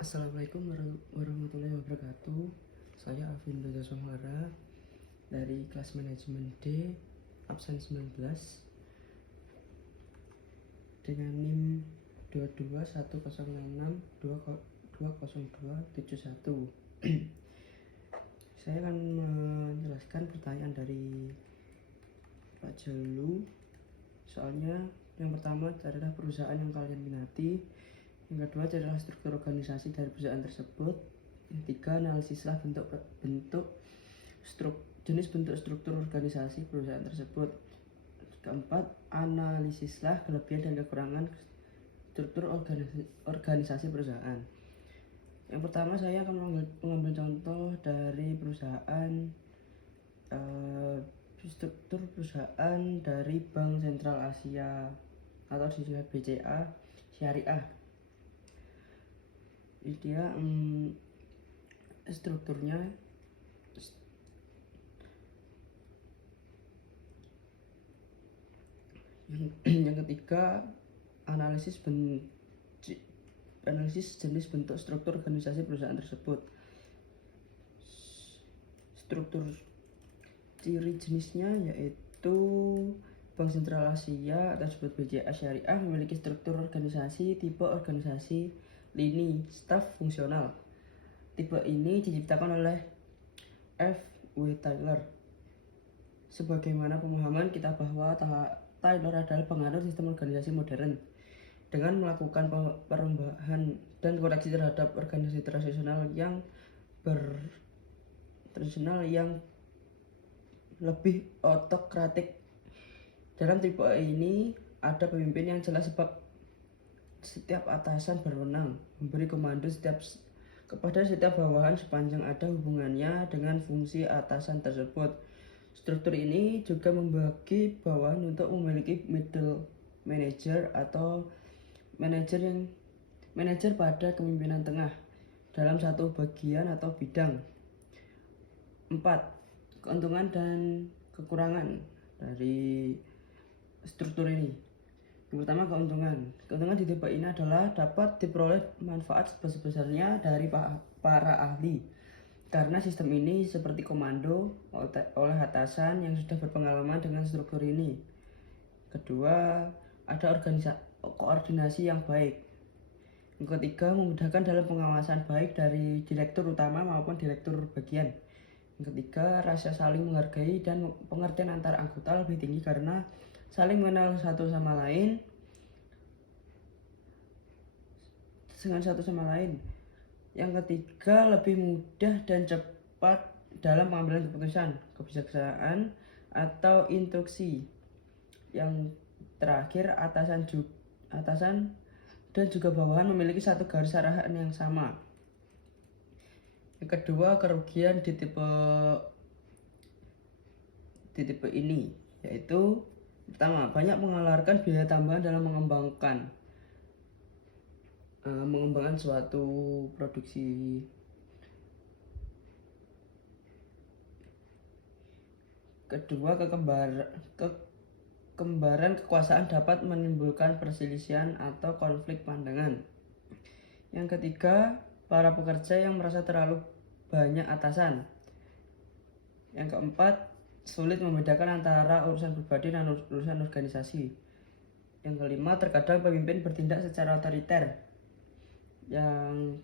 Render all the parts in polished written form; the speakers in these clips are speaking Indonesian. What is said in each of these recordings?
Assalamualaikum warahmatullahi wabarakatuh. Saya Alvin Somara dari kelas manajemen D, absen 19 dengan NIM 2210620271. Saya akan menjelaskan pertanyaan dari Pak Jalu. Soalnya yang pertama adalah perusahaan yang kalian minati, yang kedua adalah struktur organisasi dari perusahaan tersebut, yang ketiga analisislah jenis bentuk struktur organisasi perusahaan tersebut, keempat analisislah kelebihan dan kekurangan struktur organisasi perusahaan. Yang pertama saya akan mengambil contoh dari struktur perusahaan dari Bank Sentral Asia atau disingkat BCA Syariah. Ini dia strukturnya. Yang ketiga analisis jenis bentuk struktur organisasi perusahaan tersebut. Struktur ciri jenisnya yaitu Bank Sentral Asia atau disebut BCA Syariah memiliki struktur organisasi tipe organisasi lini staf fungsional. Tipe ini diciptakan oleh F.W. Taylor. Sebagaimana pemahaman kita bahwa Taylor adalah penganut sistem organisasi modern dengan melakukan perubahan dan koreksi terhadap organisasi tradisional yang lebih otokratik. Dalam tipe ini ada pemimpin yang jelas sebab setiap atasan berwenang memberi komando kepada setiap bawahan sepanjang ada hubungannya dengan fungsi atasan tersebut. Struktur ini juga membagi bawahan untuk memiliki middle manager atau manajer pada kepemimpinan tengah dalam satu bagian atau bidang. 4. Keuntungan dan kekurangan dari struktur ini. Yang pertama, keuntungan di tipe ini adalah dapat diperoleh manfaat sebesar-besarnya dari para ahli karena sistem ini seperti komando oleh atasan yang sudah berpengalaman dengan struktur ini. Kedua, ada koordinasi yang baik. Yang ketiga, memudahkan dalam pengawasan baik dari direktur utama maupun direktur bagian. Yang ketiga, rasa saling menghargai dan pengertian antar anggota lebih tinggi karena saling mengenal satu sama lain. Yang ketiga, lebih mudah dan cepat dalam pengambilan keputusan, kebijaksanaan atau instruksi. Yang terakhir, atasan dan juga bawahan memiliki satu garis arahan yang sama. Yang kedua, kerugian di tipe ini yaitu pertama, banyak mengeluarkan biaya tambahan dalam mengembangkan suatu produksi. Kedua, kekembaran kekuasaan dapat menimbulkan perselisihan atau konflik pandangan. Yang ketiga, para pekerja yang merasa terlalu banyak atasan. Yang keempat, sulit membedakan antara urusan pribadi dan urusan organisasi. Yang kelima, terkadang pemimpin bertindak secara otoriter. Yang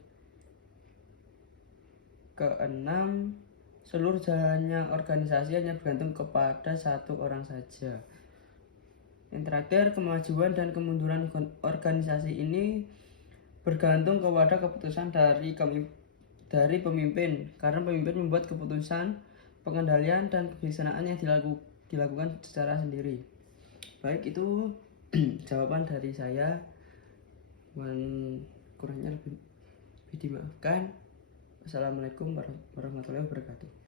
keenam, seluruh jalannya organisasi hanya bergantung kepada satu orang saja. Yang terakhir, kemajuan dan kemunduran organisasi ini bergantung kepada keputusan dari pemimpin, karena pemimpin membuat keputusan, pengendalian dan kebijaksanaan yang dilakukan secara sendiri. Baik, itu jawaban dari saya. Kurangnya lebih dimaafkan. Wassalamualaikum warahmatullahi wabarakatuh.